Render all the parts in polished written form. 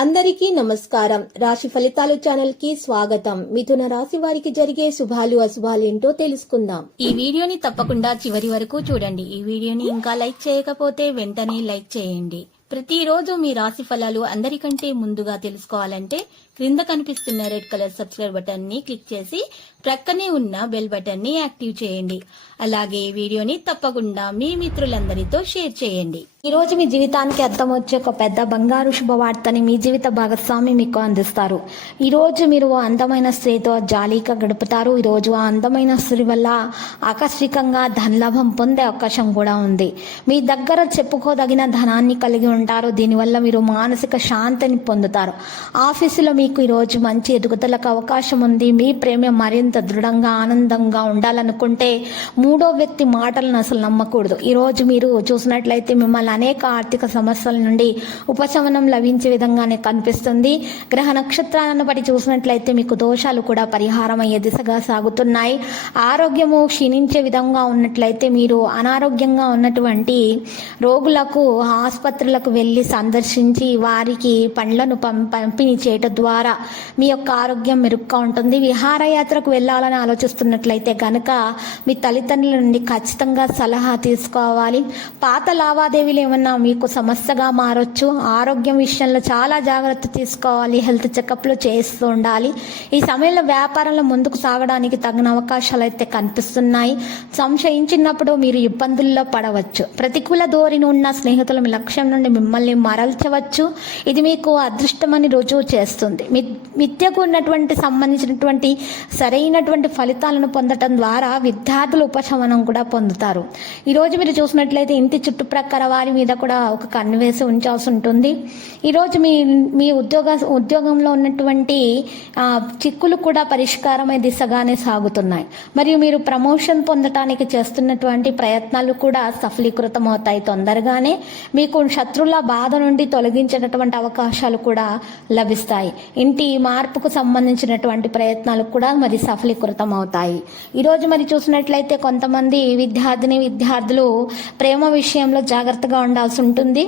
అందరికీ నమస్కారం. రాశి ఫలితాలు ఛానల్ కి స్వాగతం. మిథున రాశి వారికి జరిగే శుభాలు అశుభాలు ఏంటో తెలుసుకుందాం. ఈ వీడియోని తప్పకుండా చివరి వరకు చూడండి. ఈ వీడియోని ఇంకా లైక్ చేయకపోతే వెంటనే లైక్ చేయండి. ప్రతిరోజు మీ రాశి ఫలాలు అందరికంటే ముందుగా తెలుసుకోవాలంటే క్రింద కనిపిస్తున్న రెడ్ కలర్ సబ్స్క్రైబ్ బటన్ ని క్లిక్ చేసి ప్రక్కనే ఉన్న బెల్ బటన్ ని యాక్టివ్ చేయండి. అలాగే ఈ వీడియోని తప్పకుండా మీ మిత్రులందరితో షేర్ చేయండి. ఈ రోజు మీ జీవితానికి అర్థం వచ్చే ఒక పెద్ద బంగారు శుభవార్తని మీ జీవిత భాగస్వామి మీకు అందిస్తారు. ఈ రోజు మీరు అందమైన స్త్రీతో జాలీగా గడుపుతారు. ఈ రోజు ఆ అందమైన స్త్రీ వల్ల ఆకస్మికంగా ధనలాభం పొందే అవకాశం కూడా ఉంది. మీ దగ్గర చెప్పుకోదగిన ధనాన్ని కలిగి ఉంటారు. దీనివల్ల మీరు మానసిక శాంతిని పొందుతారు. ఆఫీసులో మీకు ఈరోజు మంచి ఎదుగుదలకు అవకాశం ఉంది. మీ ప్రేమ మరింత దృఢంగా ఆనందంగా ఉండాలనుకుంటే మూడో వ్యక్తి మాటలను అసలు నమ్మకూడదు. ఈరోజు మీరు చూసినట్లయితే మిమ్మల్ని అనేక ఆర్థిక సమస్యల నుండి ఉపశమనం లభించే విధంగానే కనిపిస్తుంది. గ్రహ నక్షత్రాలను బట్టి చూసినట్లయితే మీకు దోషాలు కూడా పరిహారం అయ్యే దిశగా సాగుతున్నాయి. ఆరోగ్యము క్షీణించే విధంగా ఉన్నట్లయితే మీరు అనారోగ్యంగా ఉన్నటువంటి రోగులకు ఆసుపత్రులకు వెళ్ళి సందర్శించి వారికి పండ్లను పంపిణీ చేయటం ద్వారా మీ యొక్క ఆరోగ్యం మెరుగ్గా ఉంటుంది. విహారయాత్రకు వెళ్ళాలని ఆలోచిస్తున్నట్లయితే కనుక మీ తల్లిదండ్రుల నుండి ఖచ్చితంగా సలహా తీసుకోవాలి. పాత లావాదేవీలు ఏమన్నా మీకు సమస్యగా మారొచ్చు. ఆరోగ్యం విషయంలో చాలా జాగ్రత్త తీసుకోవాలి. హెల్త్ చెకప్లు చేస్తూ ఉండాలి. ఈ సమయంలో వ్యాపారంలో ముందుకు సాగడానికి తగిన అవకాశాలు అయితే కనిపిస్తున్నాయి. సంశయించినప్పుడు మీరు ఇబ్బందుల్లో పడవచ్చు. ప్రతికూల ధోరణి ఉన్న స్నేహితులు మీ లక్ష్యం నుండి మిమ్మల్ని మరల్చవచ్చు. ఇది మీకు అదృష్టమని రుజువు చేస్తుంది. విద్యకు ఉన్నటువంటి సంబంధించినటువంటి సరైనటువంటి ఫలితాలను పొందటం ద్వారా విద్యార్థులు ఉపశమనం కూడా పొందుతారు. ఈరోజు మీరు చూసినట్లయితే ఇంటి చుట్టుప్రక్కల వారి మీద కూడా ఒక కన్ను వేసి ఉంచాల్సి ఉంటుంది. ఈరోజు మీ ఉద్యోగంలో ఉన్నటువంటి చిక్కులు కూడా పరిష్కారమై దిశగానే సాగుతున్నాయి. మరియు మీరు ప్రమోషన్ పొందటానికి చేస్తున్నటువంటి ప్రయత్నాలు కూడా సఫలీకృతం అవుతాయి. తొందరగానే మీకు శత్రువుల బాధ నుండి తొలగించేటటువంటి అవకాశాలు కూడా లభిస్తాయి. ఇంటి మార్పుకు సంబంధించినటువంటి ప్రయత్నాలు కూడా మరి సఫలీకృతం అవుతాయి. ఈరోజు మరి చూసినట్లయితే కొంతమంది విద్యార్థులు ప్రేమ విషయంలో జాగ్రత్తగా ఉండాల్సి ఉంటుంది.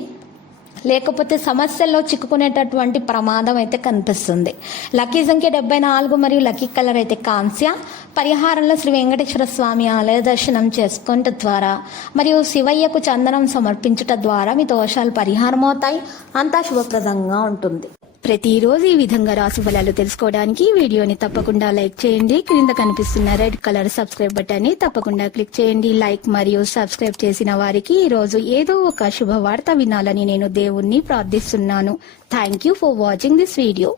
లేకపోతే సమస్యల్లో చిక్కుకునేటటువంటి ప్రమాదం అయితే కనిపిస్తుంది. లక్కీ సంఖ్య 74 మరియు లక్కీ కలర్ అయితే కాంస్య. పరిహారంలో శ్రీ వెంకటేశ్వర స్వామి ఆలయ దర్శనం చేసుకోవటం ద్వారా మరియు శివయ్యకు చందనం సమర్పించటం ద్వారా మీ దోషాలు పరిహారం అవుతాయి. అంతా శుభప్రదంగా ఉంటుంది. ప్రతిరోజు ఈ విధంగా రాశి ఫలాలు తెలుసుకోవడానికి వీడియోని తప్పకుండా లైక్ చేయండి. క్రింద కనిపిస్తున్న రెడ్ కలర్ సబ్స్క్రైబ్ బటన్ ని తప్పకుండా క్లిక్ చేయండి. లైక్ మరియు సబ్స్క్రైబ్ చేసిన వారికి ఈ రోజు ఏదో ఒక శుభవార్త వినాలని నేను దేవుణ్ణి ప్రార్థిస్తున్నాను. Thank you for watching this video.